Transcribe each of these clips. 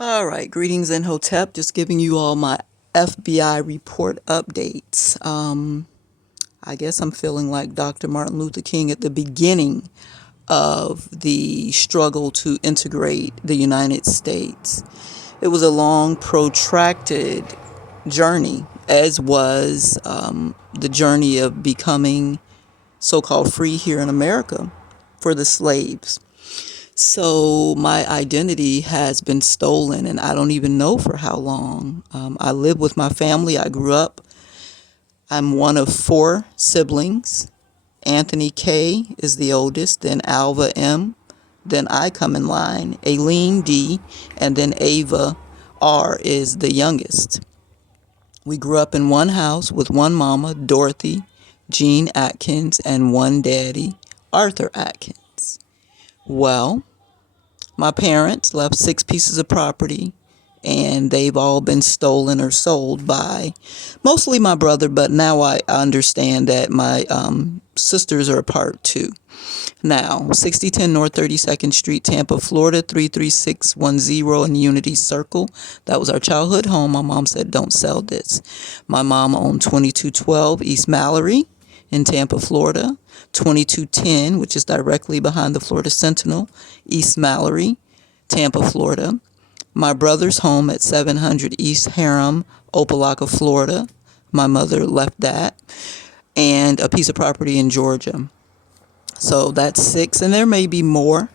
All right, greetings in Hotep. Just giving you all my FBI report updates. I guess I'm feeling like Dr. Martin Luther King at the beginning of the struggle to integrate the United States. It was a long, protracted journey, as was the journey of becoming so-called free here in America for the slaves. So my identity has been stolen, and I don't even know for how long. I live with my family. I grew up. I'm one of four siblings. Anthony K is the oldest, then Alva M, then I come in line, Aileen D, and then Ava R is the youngest. We grew up in one house with one mama, Dorothy Jean Atkins, and one daddy, Arthur Atkins. Well, my parents left 6 pieces of property, and they've all been stolen or sold by mostly my brother, but now I understand that my sisters are a part too. Now, 6010 North 32nd Street, Tampa, Florida, 33610 in Unity Circle. That was our childhood home. My mom said, don't sell this. My mom owned 2212 East Mallory in Tampa, Florida, 2210, which is directly behind the Florida Sentinel, East Mallory, Tampa, Florida. My brother's home at 700 East Harem, Opelika, Florida. My mother left that. And a piece of property in Georgia. So that's 6, and there may be more.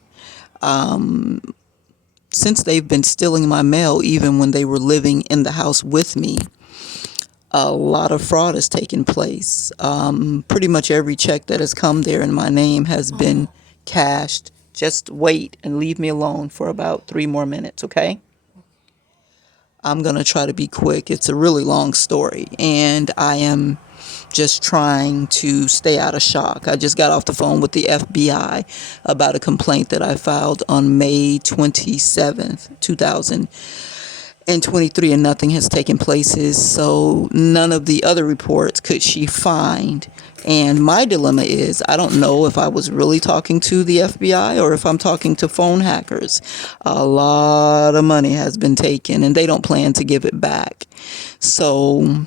Since they've been stealing my mail, even when they were living in the house with me, a lot of fraud has taken place. Pretty much every check that has come there in my name has been cashed. Just wait and leave me alone for about 3 more minutes, okay? I'm going to try to be quick. It's a really long story, and I am just trying to stay out of shock. I just got off the phone with the FBI about a complaint that I filed on May 27th, 2023, and nothing has taken place. So none of the other reports could she find. And my dilemma is, I don't know if I was really talking to the FBI or if I'm talking to phone hackers. A lot of money has been taken, and they don't plan to give it back. So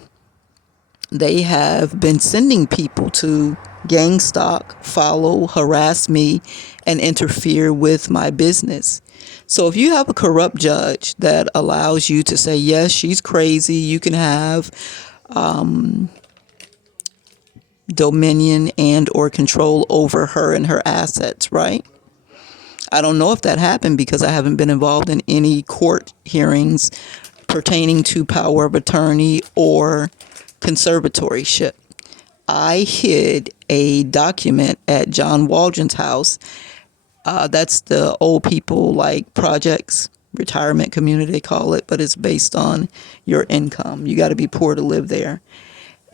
they have been sending people to gang stalk, follow, harass me, and interfere with my business. So if you have a corrupt judge that allows you to say, yes, she's crazy, you can have dominion and or control over her and her assets, right? I don't know if that happened because I haven't been involved in any court hearings pertaining to power of attorney or conservatorship. I hid a document at John Waldron's house. That's the old people like projects, retirement community they call it, but it's based on your income. You got to be poor to live there.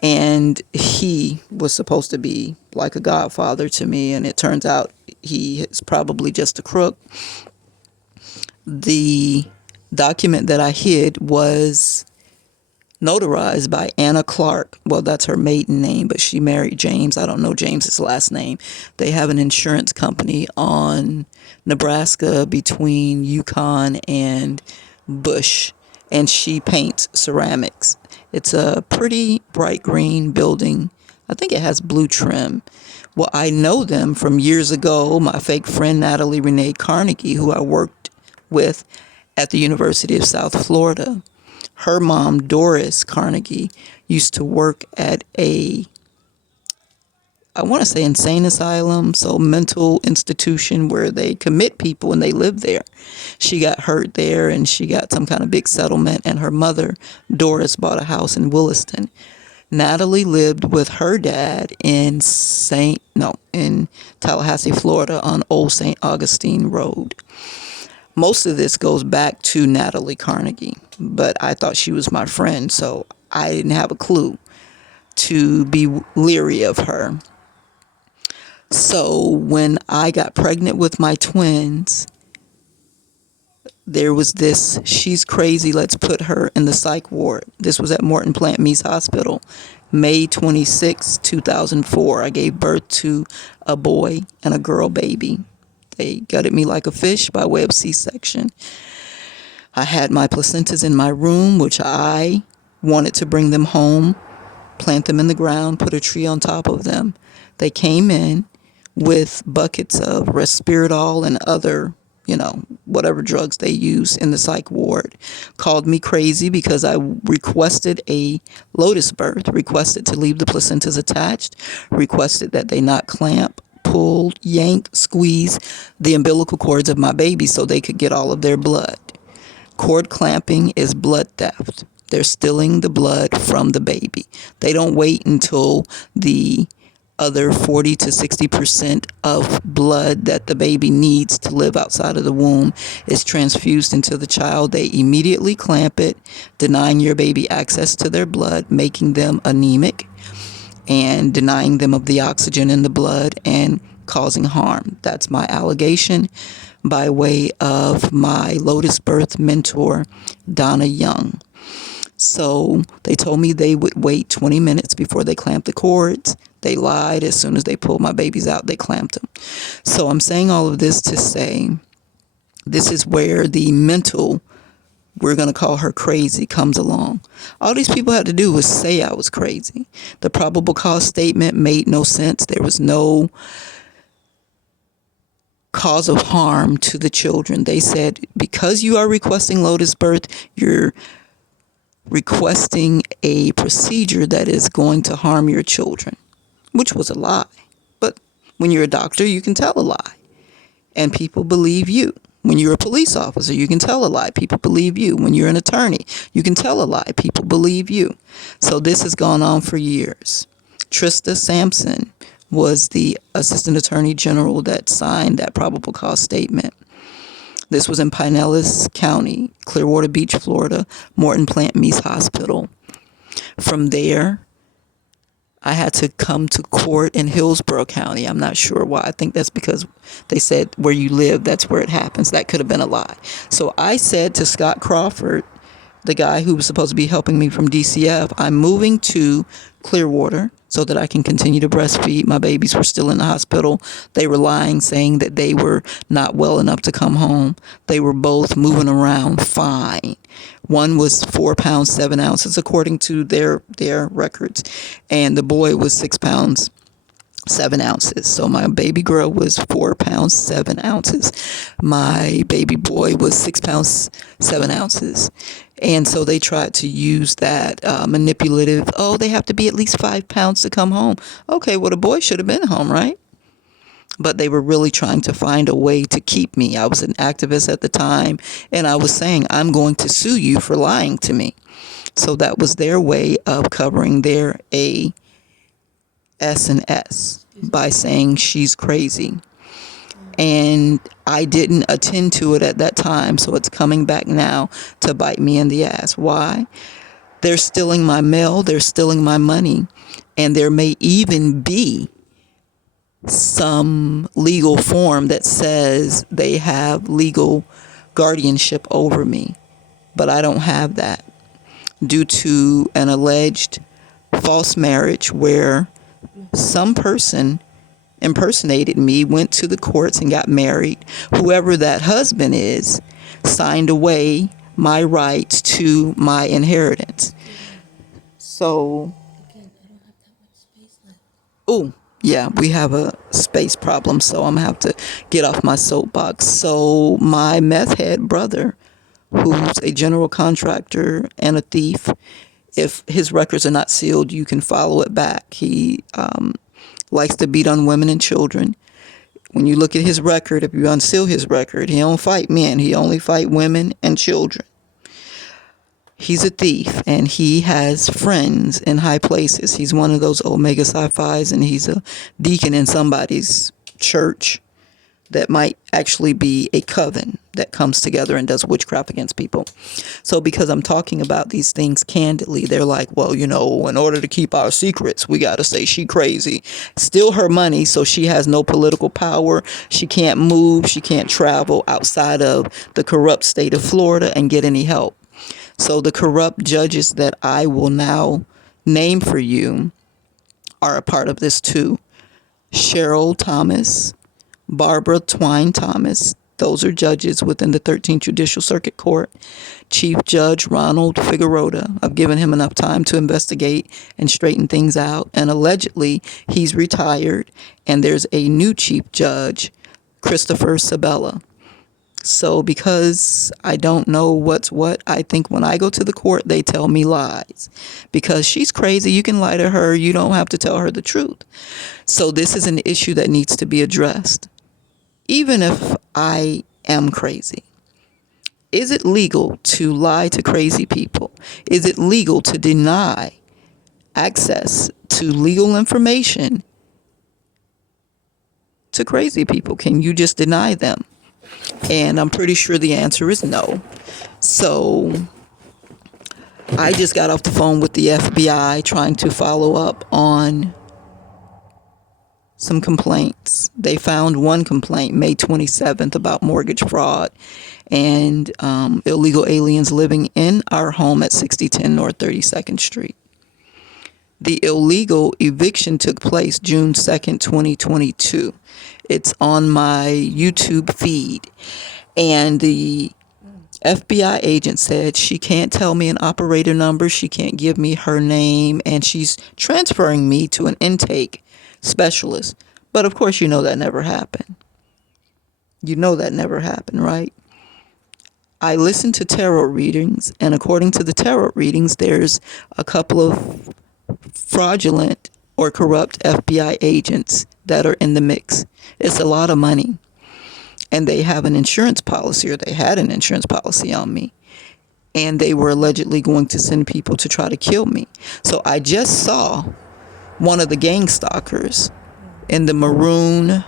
And he was supposed to be like a godfather to me, and it turns out he is probably just a crook. The document that I hid was notarized by Anna Clark. Well, that's her maiden name, but she married James. I don't know James's last name. They have an insurance company on Nebraska between Yukon and Bush, and she paints ceramics. It's a pretty bright green building. I think it has blue trim. Well, I know them from years ago. My fake friend Natalie Renee Carnegie, who I worked with at the University of South Florida. Her mom, Doris Carnegie, used to work at I want to say insane asylum, so mental institution where they commit people and they live there. She got hurt there and she got some kind of big settlement, and her mother, Doris, bought a house in Williston. Natalie lived with her dad in Tallahassee, Florida on Old St. Augustine Road. Most of this goes back to Natalie Carnegie, but I thought she was my friend, so I didn't have a clue to be leery of her. So when I got pregnant with my twins, there was this, she's crazy, let's put her in the psych ward. This was at Morton Plant Mease Hospital, May 26, 2004. I gave birth to a boy and a girl baby. They gutted me like a fish by way of C-section. I had my placentas in my room, which I wanted to bring them home, plant them in the ground, put a tree on top of them. They came in with buckets of Respiridol and other, whatever drugs they use in the psych ward. Called me crazy because I requested a lotus birth, requested to leave the placentas attached, requested that they not clamp, pull, yank, squeeze the umbilical cords of my baby so they could get all of their blood. Cord clamping is blood theft. They're stealing the blood from the baby. They don't wait until the other 40 to 60% of blood that the baby needs to live outside of the womb is transfused into the child. They immediately clamp it, denying your baby access to their blood, making them anemic, and denying them of the oxygen in the blood and causing harm. That's my allegation by way of my Lotus birth mentor, Donna Young. So they told me they would wait 20 minutes before they clamped the cords. They lied. As soon as they pulled my babies out, they clamped them. So I'm saying all of this to say this is where the mental, we're going to call her crazy, comes along. All these people had to do was say I was crazy. The probable cause statement made no sense. There was no cause of harm to the children. They said, because you are requesting Lotus birth, you're requesting a procedure that is going to harm your children, which was a lie. But when you're a doctor, you can tell a lie, and people believe you. When you're a police officer, you can tell a lie. People believe you. When you're an attorney, you can tell a lie. People believe you. So this has gone on for years. Trista Sampson was the assistant attorney general that signed that probable cause statement. This was in Pinellas County, Clearwater Beach, Florida, Morton Plant Mease Hospital. From there, I had to come to court in Hillsborough County. I'm not sure why. I think that's because they said where you live, that's where it happens. That could have been a lie. So I said to Scott Crawford, the guy who was supposed to be helping me from DCF, I'm moving to Clearwater so that I can continue to breastfeed. My babies were still in the hospital. They were lying, saying that they were not well enough to come home. They were both moving around fine. One was 4 pounds, 7 ounces, according to their records. And the boy was 6 pounds, 7 ounces. So my baby girl was 4 pounds, 7 ounces. My baby boy was 6 pounds, 7 ounces. And so they tried to use that manipulative, they have to be at least 5 pounds to come home. Okay, well, the boy should have been home, right? But they were really trying to find a way to keep me. I was an activist at the time, and I was saying, I'm going to sue you for lying to me. So that was their way of covering their S&S by saying she's crazy. And I didn't attend to it at that time, so it's coming back now to bite me in the ass. Why? They're stealing my mail, they're stealing my money, and there may even be some legal form that says they have legal guardianship over me, but I don't have that due to an alleged false marriage where some person impersonated me, went to the courts and got married. Whoever that husband is signed away my rights to my inheritance. So, yeah, we have a space problem, so I'm going to have to get off my soapbox. So my meth head brother, who's a general contractor and a thief, if his records are not sealed, you can follow it back. He likes to beat on women and children. When you look at his record, if you unseal his record, he don't fight men. He only fight women and children. He's a thief, and he has friends in high places. He's one of those Omega Psi-Phis, and he's a deacon in somebody's church that might actually be a coven that comes together and does witchcraft against people. So because I'm talking about these things candidly, they're like, well, in order to keep our secrets, we got to say she crazy. Steal her money so she has no political power. She can't move. She can't travel outside of the corrupt state of Florida and get any help. So the corrupt judges that I will now name for you are a part of this too. Cheryl Thomas, Barbara Twine Thomas Those are judges within the 13th Judicial Circuit Court. Chief Judge Ronald Ficorrotta. I've given him enough time to investigate and straighten things out. And allegedly, he's retired, and there's a new Chief Judge, Christopher Sabella. So because I don't know what's what, I think when I go to the court, they tell me lies. Because she's crazy. You can lie to her. You don't have to tell her the truth. So this is an issue that needs to be addressed. Even if I am crazy, is it legal to lie to crazy people? Is it legal to deny access to legal information to crazy people? Can you just deny them? And I'm pretty sure the answer is no. So I just got off the phone with the FBI trying to follow up on some complaints. They found one complaint May 27th about mortgage fraud and illegal aliens living in our home at 6010 North 32nd Street. The illegal eviction took place June 2nd, 2022. It's on my YouTube feed. And the FBI agent said she can't tell me an operator number, she can't give me her name, and she's transferring me to an intake specialist. But of course, you know that never happened. You know that never happened, right? I listened to tarot readings, and according to the tarot readings, there's a couple of fraudulent or corrupt FBI agents that are in the mix. It's a lot of money. And they have an insurance policy, or they had an insurance policy on me. And they were allegedly going to send people to try to kill me. So I just saw one of the gang stalkers in the maroon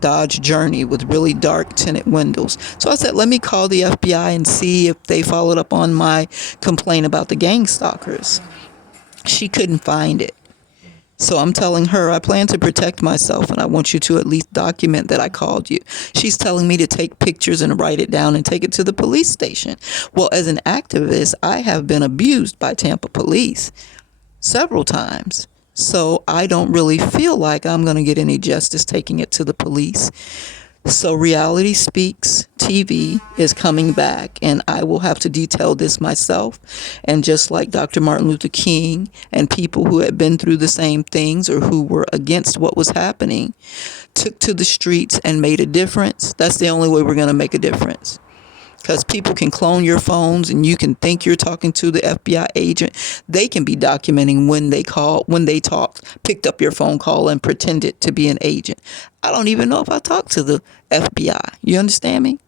Dodge Journey with really dark tinted windows. So I said, let me call the FBI and see if they followed up on my complaint about the gang stalkers. She couldn't find it. So I'm telling her, I plan to protect myself, and I want you to at least document that I called you. She's telling me to take pictures and write it down and take it to the police station. Well, as an activist, I have been abused by Tampa police several times. So I don't really feel like I'm going to get any justice taking it to the police. So Reality Speaks TV is coming back, and I will have to detail this myself. And just like Dr. Martin Luther King and people who had been through the same things or who were against what was happening took to the streets and made a difference, that's the only way we're going to make a difference. Because people can clone your phones, and you can think you're talking to the FBI agent. They can be documenting when they talked, picked up your phone call and pretended to be an agent. I don't even know if I talked to the FBI. You understand me?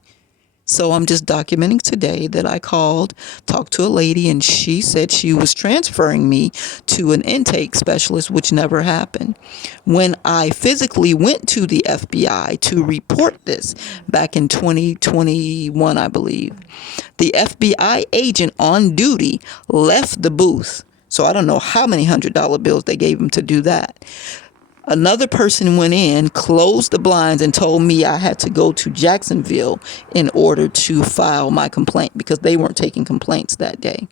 So I'm just documenting today that I called, talked to a lady, and she said she was transferring me to an intake specialist, which never happened. When I physically went to the FBI to report this back in 2021, I believe, the FBI agent on duty left the booth. So I don't know how many $100 bills they gave him to do that. Another person went in, closed the blinds, and told me I had to go to Jacksonville in order to file my complaint because they weren't taking complaints that day.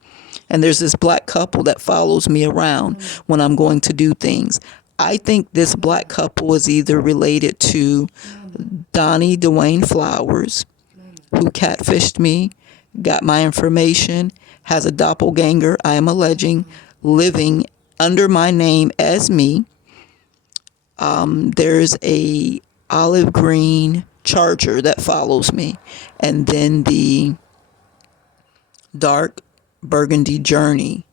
And there's this black couple that follows me around when I'm going to do things. I think this black couple is either related to Donnie Dwayne Flowers, who catfished me, got my information, has a doppelganger, I am alleging, living under my name as me. There's a olive green Charger that follows me, and then the dark burgundy Journey.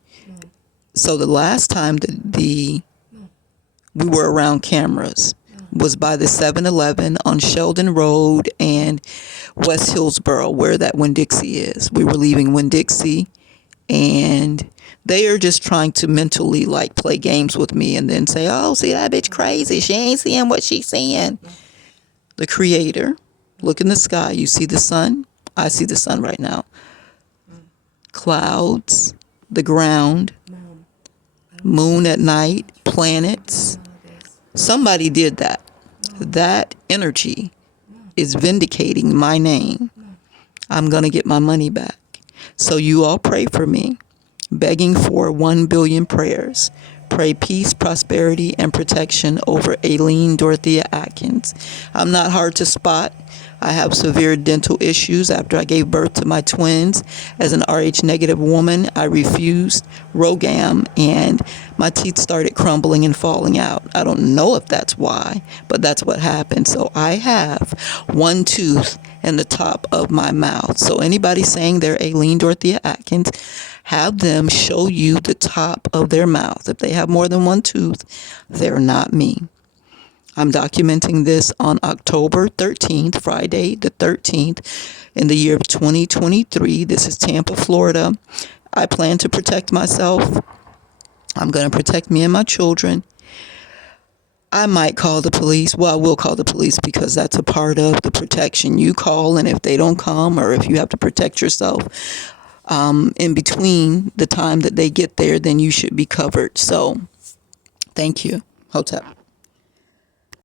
So the last time we were around cameras was by the 7-Eleven on Sheldon Road and West Hillsboro, where that Winn-Dixie is. We were leaving Winn-Dixie, and they are just trying to mentally play games with me and then say, oh, see that bitch crazy. She ain't seeing what she's seeing. The Creator, look in the sky. You see the sun? I see the sun right now. Clouds, the ground, moon at night, planets. Somebody did that. That energy is vindicating my name. I'm going to get my money back. So you all pray for me. Begging for 1 billion prayers. pray peace, prosperity, and protection over AleneDortheaAtkins. I'm not hard to spot. I have severe dental issues after I gave birth to my twins. As an RH negative woman, I refused Rogam and my teeth started crumbling and falling out. I don't know if that's why, but that's what happened. So I have one tooth in the top of my mouth. So anybody saying they're AleneDortheaAtkins, have them show you the top of their mouth. If they have more than one tooth, they're not me. I'm documenting this on October 13th, Friday the 13th, in the year of 2023. This is Tampa, Florida. I plan to protect myself. I'm going to protect me and my children. I might call the police. Well, I will call the police because that's a part of the protection. You call, and if they don't come, or if you have to protect yourself in between the time that they get there, then you should be covered. So, thank you. Hotep.